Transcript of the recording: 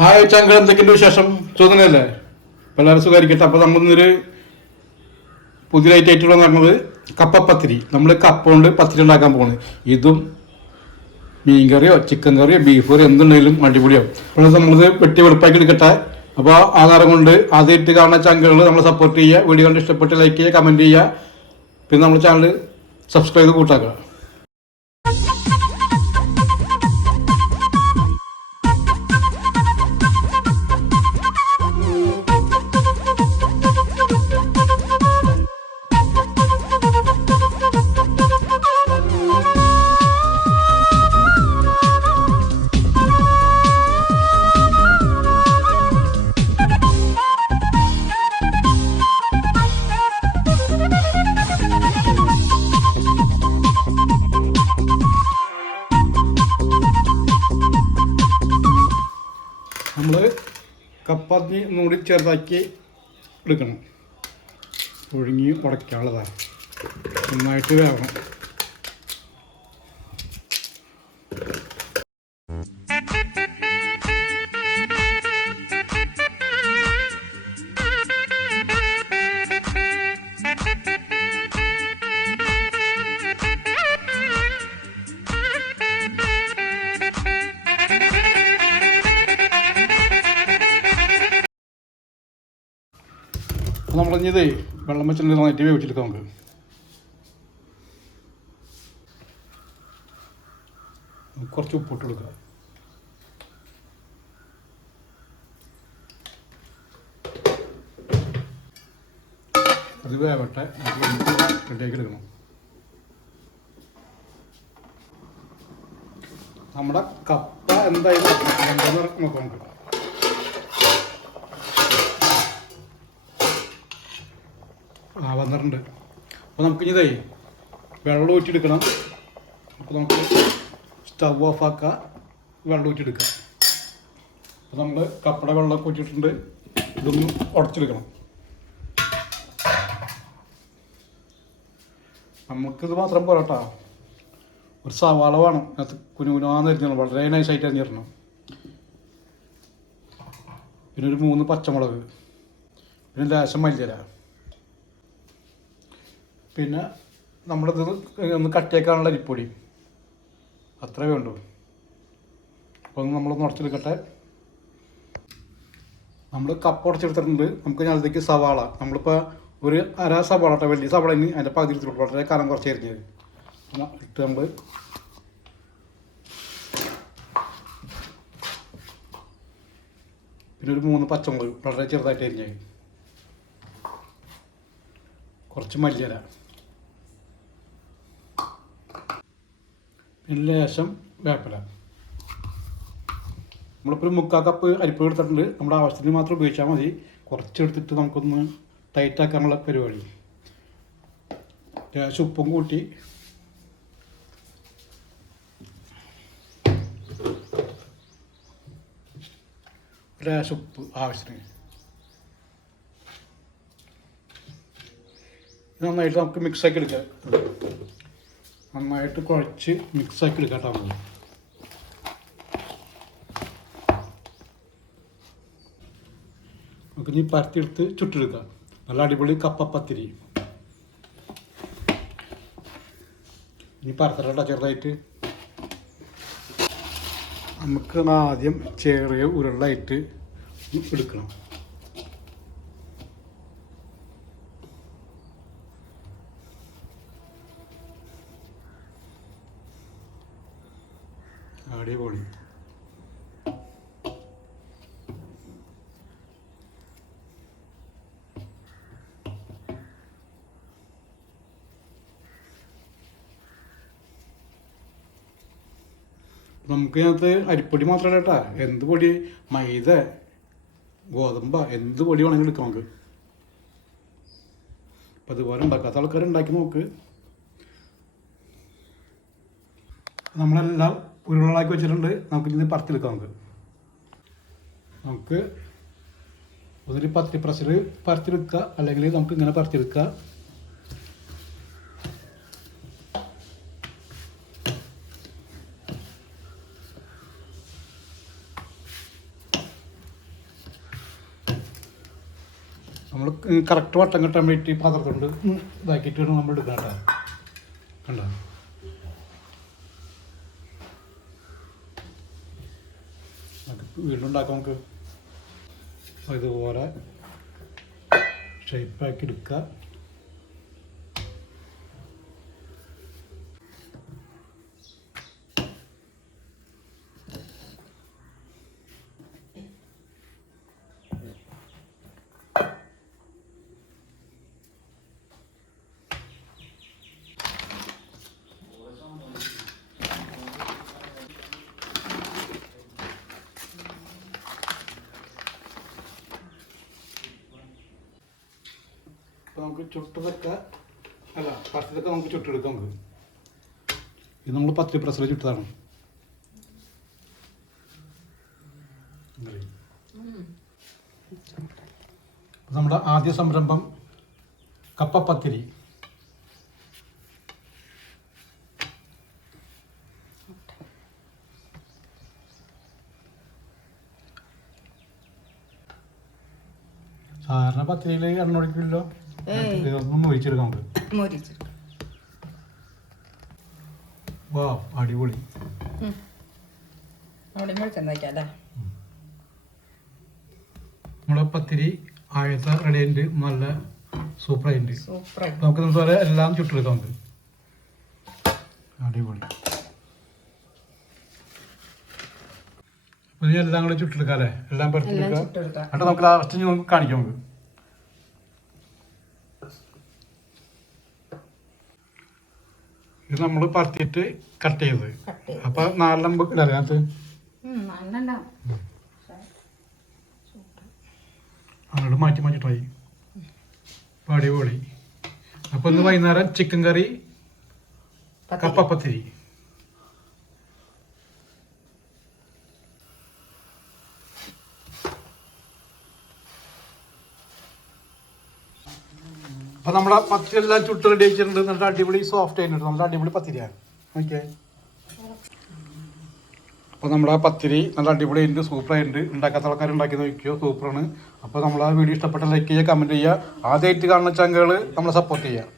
Hi ചങ്കൾ എന്തൊക്കെയുണ്ട് വിശേഷം? ചോദനയല്ലേ? അപ്പോൾ എല്ലാവരും സുഖമായിരിക്കട്ടെ അപ്പോൾ നമ്മളിന്നൊരു പുതിയ ഐറ്റം ആയിട്ടുള്ള നടന്നത് കപ്പപ്പത്തിരി. നമ്മൾ കപ്പ കൊണ്ട് പത്തിരി ഉണ്ടാക്കാൻ പോകുന്നത് ഇതും മീൻ കറിയോ ചിക്കൻ കറിയോ ബീഫ് കറിയോ എന്തുണ്ടെങ്കിലും അടിപൊളിയാവും. അപ്പോൾ നമ്മൾ വെട്ടി വെളുപ്പാക്കി എടുക്കട്ടെ. അപ്പോൾ ആ നേരം കൊണ്ട് ആദ്യമായിട്ട് കാണുന്ന ചങ്കുകൾ നമ്മൾ സപ്പോർട്ട് ചെയ്യുക. വീഡിയോ കണ്ട് ഇഷ്ടപ്പെട്ട് ലൈക്ക് ചെയ്യുക കമന്റ് ചെയ്യുക. പിന്നെ നമ്മുടെ ചാനൽ സബ്സ്ക്രൈബ് കൂട്ടാക്കുക. നമ്മൾ കപ്പാത്തി ഒന്നുകൂടി ചെറുതാക്കി എടുക്കണം. ഒഴുങ്ങി ഉടയ്ക്കാനുള്ളതാണ് നന്നായിട്ട് വേവണം. അപ്പോൾ നമ്മളിഞ്ഞത് വെള്ളം വെച്ചിട്ട് നന്നായിട്ട് വേവിച്ചെടുക്കാം നമുക്ക്. കുറച്ച് ഉപ്പിട്ട് കൊടുക്കുക അത് വേവട്ടെ റെഡിയാക്കി എടുക്കണം. നമ്മുടെ കപ്പ എന്തായാലും നോക്കാം നമുക്ക്. ആ വന്നിട്ടുണ്ട് അപ്പോൾ നമുക്ക് ഇനി ഇതേ വെള്ളം ഊറ്റിയെടുക്കണം. അപ്പോൾ നമുക്ക് സ്റ്റവ് ഓഫ് ആക്കുക വെള്ളം ഊറ്റിയെടുക്കുക അപ്പോൾ നമ്മൾ കപ്പട വെള്ളമൊക്കെ ഊറ്റിയിട്ടുണ്ട്. ഇതൊന്ന് ഉടച്ചെടുക്കണം. നമുക്കിത് മാത്രം പോരാട്ടാ. ഒരു സവാള വേണം. അത് കുനുകുനാന്ന് അരിഞ്ഞിടണം. വളരെ നൈസായിട്ട് അരിഞ്ഞിടണം. പിന്നെ ഒരു മൂന്ന് പച്ചമുളക്. പിന്നെ ലേശം മല്ലിയില. പിന്നെ നമ്മുടെ ഇത് ഒന്ന് കട്ടിയേക്കാനുള്ള അരിപ്പൊടി. അത്രേ വേണ്ടൂ അപ്പോൾ ഒന്ന് നമ്മളൊന്ന് ഉടച്ചെടുക്കട്ടെ നമ്മൾ കപ്പ് ഉടച്ചെടുത്തിട്ടുണ്ട് നമുക്ക് ഞാനത്തേക്ക് സവാള. നമ്മളിപ്പോൾ ഒരു അര സവാള കേട്ടോ വലിയ സവാള ഇനി അതിന്റെ പകുതി എടുത്തിട്ടുള്ളൂ വളരെ കാലം കുറച്ച് എരിഞ്ഞത് എന്നാ ഇട്ട് നമ്മൾ പിന്നെ ഒരു മൂന്ന് പച്ചമുളക് വളരെ ചെറുതായിട്ട് എരിഞ്ഞത് കുറച്ച് മല്ലിയില. ലേശം വേപ്പില. നമ്മളിപ്പോൾ ഒരു മുക്കാൽ കപ്പ് അരിപ്പ് എടുത്തിട്ടുണ്ട്. നമ്മുടെ ആവശ്യത്തിന് മാത്രം ഉപയോഗിച്ചാൽ മതി. കുറച്ചെടുത്തിട്ട് നമുക്കൊന്ന് ടൈറ്റ് ആക്കാനുള്ള പരിപാടി. ലേശം ഉപ്പും കൂട്ടി. ലേശം ഉപ്പ് ആവശ്യത്തിന്. നന്നായിട്ട് നമുക്ക് മിക്സാക്കി എടുക്കാം. നന്നായിട്ട് കുഴച്ച് മിക്സാക്കി എടുക്കാം നമുക്ക് നീ ഇനി പരത്തിയെടുത്ത് ചുട്ടെടുക്കാം. നല്ല അടിപൊളി കപ്പപ്പത്തിരി. ഇനി പരത്തരട്ടോ ചെറുതായിട്ട്. നമുക്ക് ആദ്യം ചെറിയ ഉരുളായിട്ട് എടുക്കണം. അടിപൊളി. നമുക്ക് ഇതിനകത്ത് അരിപ്പൊടി മാത്രമല്ല കേട്ടാ എന്ത് പൊടി? മൈദ ഗോതമ്പ എന്ത് പൊടി വേണമെങ്കിലും എടുക്കാം നമുക്ക്. അപ്പം അതുപോലെ ഉണ്ടാക്കാത്ത ആൾക്കാർ ഉണ്ടാക്കി നോക്ക്. നമ്മളെല്ലാം ഉരുളകളാക്കി വെച്ചിട്ടുണ്ട്. നമുക്ക് ഇത് പരത്തിയെടുക്കാം നമുക്ക്. നമുക്ക് ഒന്നൊരു പത്തിരി പ്രഷർ പരത്തിയെടുക്കുക അല്ലെങ്കിൽ നമുക്ക് ഇങ്ങനെ പരത്തിയെടുക്കുക നമ്മൾ കറക്റ്റ് വട്ടം കെട്ടാൻ വേണ്ടി പാത്രത്തോണ്ട് ഇതാക്കിയിട്ട് നമ്മൾ എടുക്കാം കേട്ടോ. കണ്ടോ? ഉണ്ടാക്കാം നമുക്ക്. ഇതുപോലെ ഷേപ്പാക്കി എടുക്കുക. അപ്പോൾ നമുക്ക് ചുട്ടതൊക്കെ അല്ല പത്തിലൊക്കെ നമുക്ക് ചുട്ടെടുക്കാം നമുക്ക്. ഇത് നമ്മൾ പത്തിരി പ്രസറിൽ ചുട്ടതാണ്. നമ്മുടെ ആദ്യ സംരംഭം കപ്പപ്പത്തിരി. സാധാരണ പത്തിരിയിൽ എണ്ണ ഒഴിക്കില്ലല്ലോ. നമുക്ക് മൊരിച്ചെടുക്കും വാ അടിപൊളി. നമ്മളെ പത്തിരി ആഴത്ത റെഡിയുണ്ട് നല്ല സൂപ്പർ ആയിട്ട് നമുക്ക് ഇതുപോലെ എല്ലാം ചുട്ടെടുക്കാം നമുക്ക് അടിപൊളി. അപ്പൊ എല്ലാം കൂടെ ചുട്ടെടുക്കാം അല്ലേ? എല്ലാം പരത്തെടുക്കാം എന്നിട്ട് നമുക്ക് ലാസ്റ്റ് നമുക്ക് കാണിക്കാം നമുക്ക്. ഇത് നമ്മൾ പരത്തിയിട്ട് കട്ട് ചെയ്ത്. അപ്പൊ നാലെണ്ണം ഇടാം അതിനകത്ത്? അങ്ങോട്ട് മാറ്റി ട്രൈ പടിപൊളി അടിപൊളി അപ്പൊ ഇന്ന് വൈകുന്നേരം ചിക്കൻ കറി കപ്പപ്പത്തിരി അപ്പൊ നമ്മളെ പത്തിരി എല്ലാം ചുട്ട് റെഡി ആയിട്ടുണ്ട് നല്ല അടിപൊളി സോഫ്റ്റ് ആയിട്ടുണ്ട് നല്ല അടിപൊളി പത്തിരിയാണ്. ഓക്കെ അപ്പോൾ നമ്മുടെ പത്തിരി നല്ല അടിപൊളി ഉണ്ട് സൂപ്പർ ആയിട്ടുണ്ട്. ഉണ്ടാക്കാത്ത ആൾക്കാർ ഉണ്ടാക്കി നോക്കിയോ? സൂപ്പറാണ് അപ്പോൾ നമ്മൾ ആ വീഡിയോ ഇഷ്ടപ്പെട്ട ലൈക്ക് ചെയ്യുക കമന്റ് ചെയ്യുക. ആദ്യമായിട്ട് കാണുന്ന ചങ്കകൾ നമ്മളെ സപ്പോർട്ട് ചെയ്യുക.